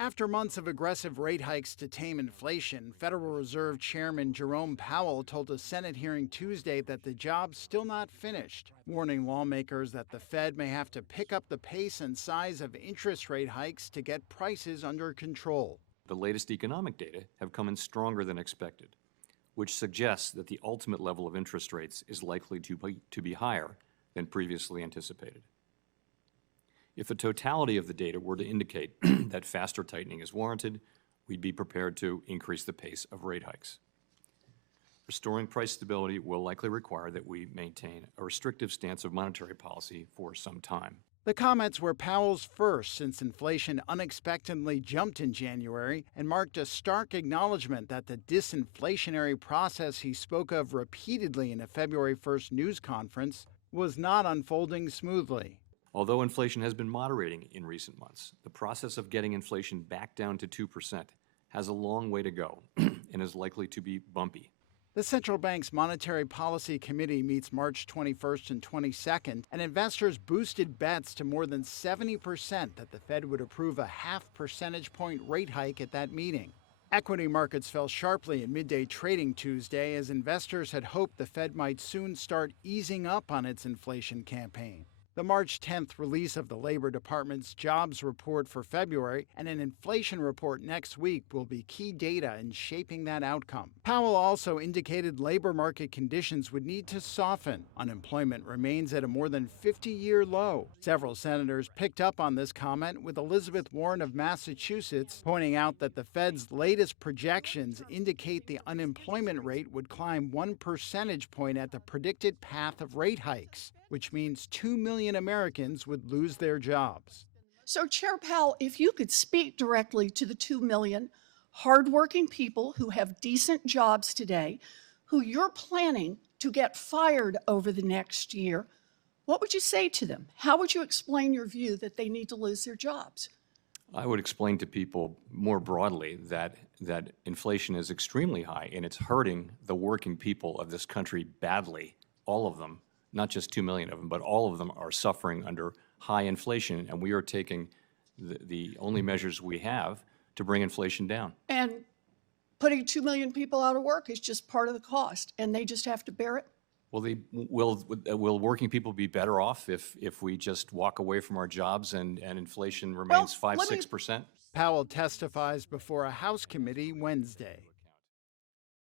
After months of aggressive rate hikes to tame inflation, Federal Reserve Chairman Jerome Powell told a Senate hearing Tuesday that the job's still not finished, warning lawmakers that the Fed may have to pick up the pace and size of interest rate hikes to get prices under control. The latest economic data have come in stronger than expected, which suggests that the ultimate level of interest rates is likely to be higher than previously anticipated. If the totality of the data were to indicate that faster tightening is warranted, we'd be prepared to increase the pace of rate hikes. Restoring price stability will likely require that we maintain a restrictive stance of monetary policy for some time. The comments were Powell's first since inflation unexpectedly jumped in January and marked a stark acknowledgement that the disinflationary process he spoke of repeatedly in a February 1st news conference was not unfolding smoothly. Although inflation has been moderating in recent months, the process of getting inflation back down to 2% has a long way to go and is likely to be bumpy. The central bank's Monetary Policy Committee meets March 21st and 22nd, and investors boosted bets to more than 70% that the Fed would approve a half percentage point rate hike at that meeting. Equity markets fell sharply in midday trading Tuesday as investors had hoped the Fed might soon start easing up on its inflation campaign. The March 10th release of the Labor Department's jobs report for February and an inflation report next week will be key data in shaping that outcome. Powell also indicated labor market conditions would need to soften. Unemployment remains at a more than 50-year low. Several senators picked up on this comment, with Elizabeth Warren of Massachusetts pointing out that the Fed's latest projections indicate the unemployment rate would climb 1 percentage point at the predicted path of rate hikes, which means 2 million Americans would lose their jobs. So, Chair Powell, if you could speak directly to the 2 million hardworking people who have decent jobs today, who you're planning to get fired over the next year, what would you say to them? How would you explain your view that they need to lose their jobs? I would explain to people more broadly that inflation is extremely high and it's hurting the working people of this country badly, all of them. Not just 2 million of them, but all of them are suffering under high inflation, and we are taking the only measures we have to bring inflation down. And putting 2 million people out of work is just part of the cost, and they just have to bear it? Well, will working people be better off if we just walk away from our jobs and inflation remains 5-6%? Powell testifies before a House committee Wednesday.